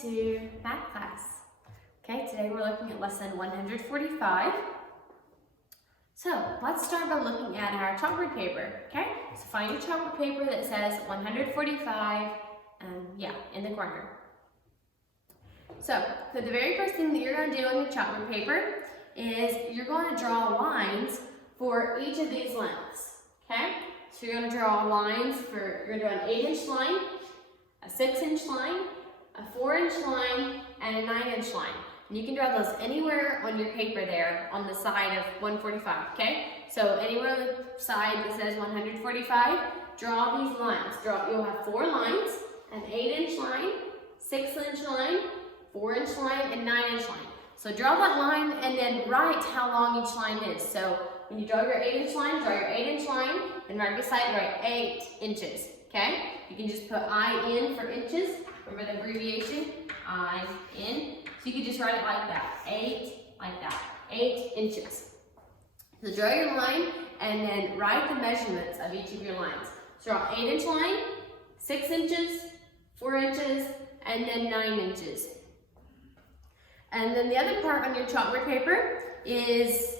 to math class. Okay, today we're looking at lesson 145. So let's start by looking at our chalkboard paper. Okay, so find your chalkboard paper that says 145, in the corner. So the very first thing that you're going to do on your chalkboard paper is you're going to draw lines for each of these lengths. Okay, so you're going to draw lines for, you're going to draw an 8-inch line, a 6-inch line, a 4-inch line, and a 9-inch line. And you can draw those anywhere on your paper there on the side of 145, okay? So anywhere on the side that says 145, draw these lines. You'll have 4 lines, an 8-inch line, 6-inch line, 4-inch line, and 9-inch line. So draw that line and then write how long each line is. So when you draw your 8-inch line, draw your 8-inch line, and right beside it, write 8 inches, okay? You can just put I-N for inches. Remember the abbreviation, I-N. So you can just write it like that, 8 inches. So draw your line and then write the measurements of each of your lines. So draw 8-inch line, 6 inches, 4 inches, and then 9 inches. And then the other part on your chalkboard paper is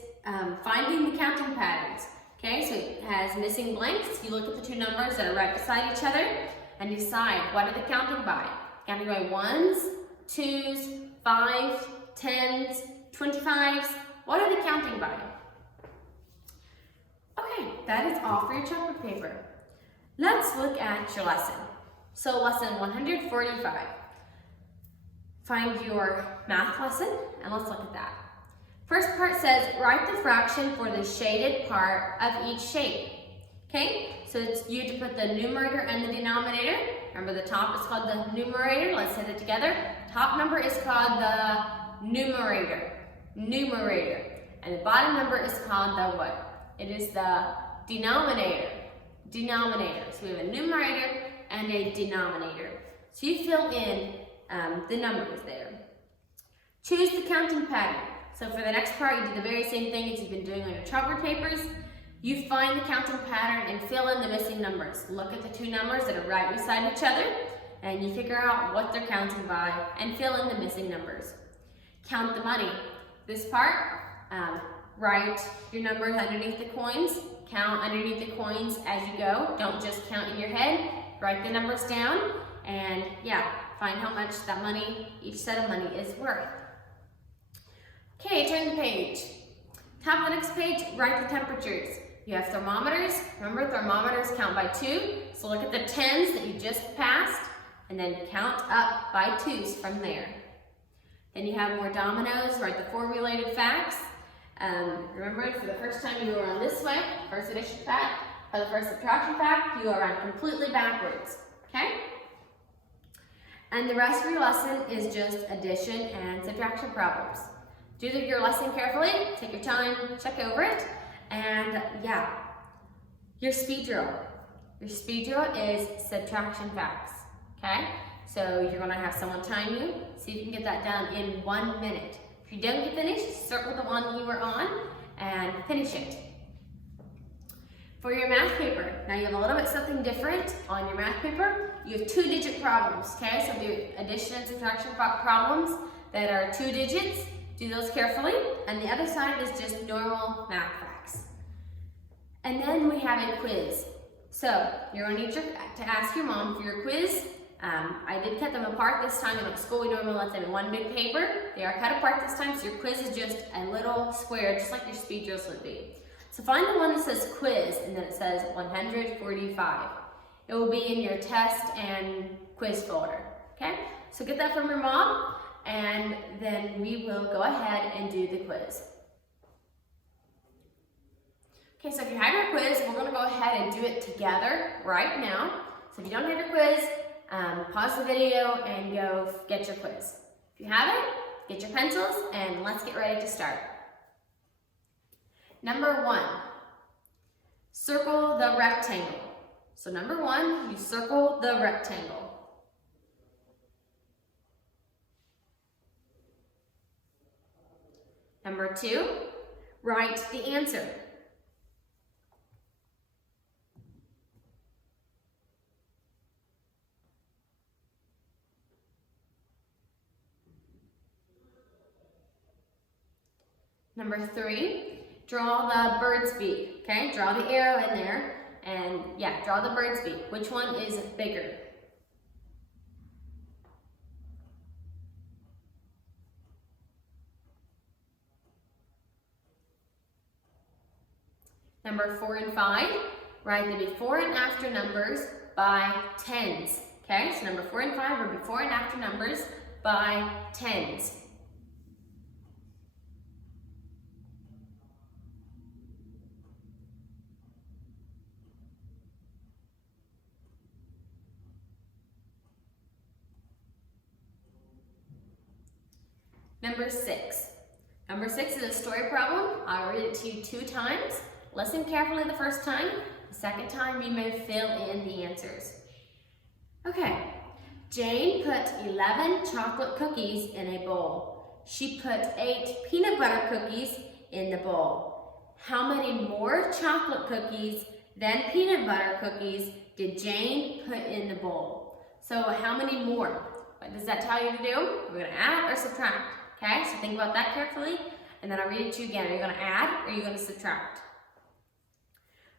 finding the counting patterns. Okay, so it has missing blanks. You look at the two numbers that are right beside each other and decide what are they counting by. Counting by 1s, 2s, 5s, 10s, 25s. What are they counting by? Okay, that is all for your chalkboard paper. Let's look at your lesson. So lesson 145. Find your math lesson and let's look at that. First part says, write the fraction for the shaded part of each shape. Okay, so it's you to put the numerator and the denominator. Remember the top is called the numerator. Let's say that together. Top number is called the numerator. And the bottom number is called the what? It is the denominator. So we have a numerator and a denominator. So you fill in the numbers there. Choose the counting pattern. So for the next part, you do the very same thing as you've been doing on your chalkboard papers. You find the counting pattern and fill in the missing numbers. Look at the two numbers that are right beside each other and you figure out what they're counting by and fill in the missing numbers. Count the money. This part, write your numbers underneath the coins. Count underneath the coins as you go. Don't just count in your head. Write the numbers down and find how much that money, each set of money is worth. Okay, turn the page. Top of the next page, write the temperatures. You have thermometers. Remember, thermometers count by 2. So look at the 10s that you just passed and then count up by 2s from there. Then you have more dominoes. Write the formulated facts. Remember, for the first time you go around this way, first addition fact, or the first subtraction fact, you go around completely backwards. Okay? And the rest of your lesson is just addition and subtraction problems. Do your lesson carefully, take your time, check over it, and your speed drill. Your speed drill is subtraction facts, okay? So you're gonna have someone time you, see if you can get that done in 1 minute. If you don't get finished, circle the one you were on and finish it. For your math paper, now you have a little bit something different on your math paper. You have 2-digit problems, okay? So do addition and subtraction problems that are 2 digits. Do those carefully, and the other side is just normal math facts. And then we have a quiz. So you're going to need to ask your mom for your quiz. I did cut them apart this time. In school, we normally let them in one big paper. They are cut apart this time, so your quiz is just a little square, just like your speed drills would be. So find the one that says quiz, and then it says 145. It will be in your test and quiz folder, okay? So get that from your mom, and then we will go ahead and do the quiz. Okay, so if you have your quiz, we're going to go ahead and do it together right now. So if you don't have your quiz, pause the video and go get your quiz. If you have it, get your pencils and let's get ready to start. Number 1, circle the rectangle. So number 1, you circle the rectangle. Number 2, write the answer. Number 3, draw the bird's beak, okay? Draw the arrow in there, and yeah, draw the bird's beak. Which one is bigger? Number 4 and 5, write the before and after numbers by tens, okay? So number 4 and 5 are before and after numbers by tens. Number 6. Number 6 is a story problem. I'll read it to you 2 times. Listen carefully the first time. The second time you may fill in the answers. Okay. Jane put 11 chocolate cookies in a bowl. She put 8 peanut butter cookies in the bowl. How many more chocolate cookies than peanut butter cookies did Jane put in the bowl? So how many more? What does that tell you to do? We're going to add or subtract. Okay, so think about that carefully, and then I'll read it to you again. Are you going to add or are you going to subtract?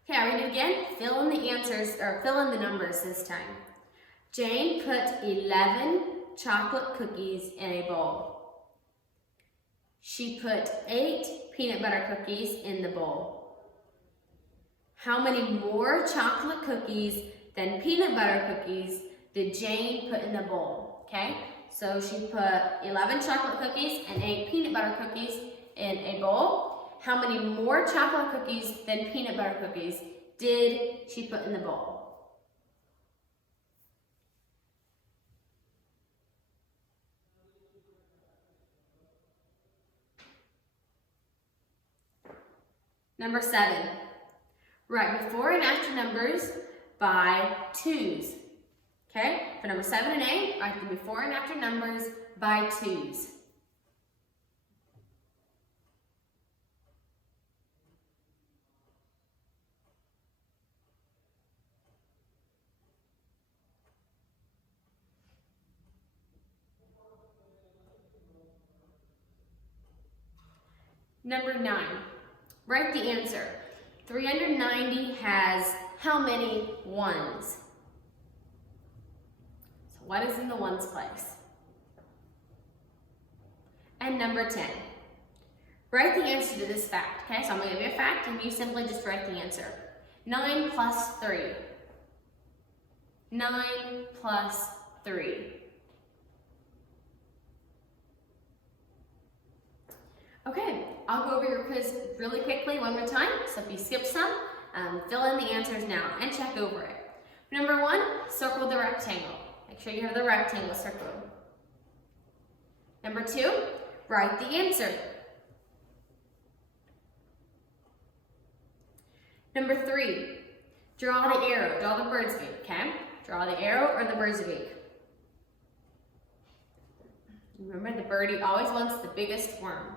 Okay, I'll read it again. Fill in the answers, or fill in the numbers this time. Jane put 11 chocolate cookies in a bowl. She put 8 peanut butter cookies in the bowl. How many more chocolate cookies than peanut butter cookies did Jane put in the bowl? Okay, so she put 11 chocolate cookies and 8 peanut butter cookies in a bowl. How many more chocolate cookies than peanut butter cookies did she put in the bowl? Number 7. Write before and after numbers by twos. Okay, for number 7 and 8, write the before and after numbers by twos. Number 9, write the answer. 390 has how many ones? So what is in the ones place? And number 10, write the answer to this fact. Okay, so I'm going to give you a fact and you simply just write the answer. 9 plus 3. 9 plus 3. Okay, I'll go over your quiz really quickly one more time. So if you skip some, fill in the answers now and check over it. Number 1, circle the rectangle. Make sure you have the rectangle circled. Number 2, write the answer. Number 3, draw the arrow, draw the bird's beak, okay? Draw the arrow or the bird's beak. Remember, the birdie always wants the biggest worm.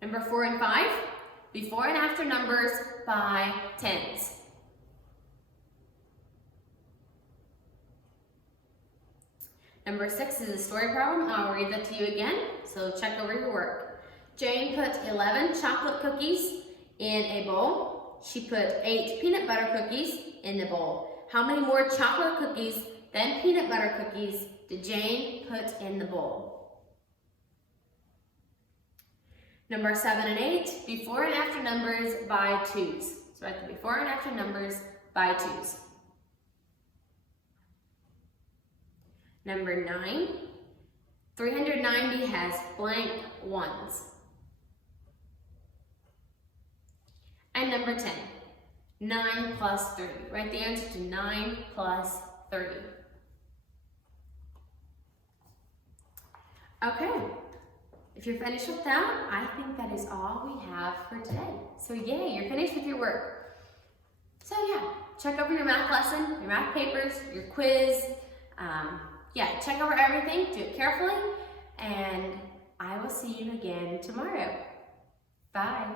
Number 4 and 5, before and after numbers by tens. Number 6 is a story problem. I'll read that to you again, so check over your work. Jane put 11 chocolate cookies in a bowl. She put 8 peanut butter cookies in the bowl. How many more chocolate cookies than peanut butter cookies did Jane put in the bowl? Number 7 and 8, before and after numbers by twos. So write the before and after numbers by twos. Number 9, 390 has blank ones. And number 10, 9 plus 30. Write the answer to 9 plus 30. Okay. If you're finished with that, I think that is all we have for today. So yay, you're finished with your work. So yeah, check over your math lesson, your math papers, your quiz. Yeah, check over everything, do it carefully, and I will see you again tomorrow. Bye.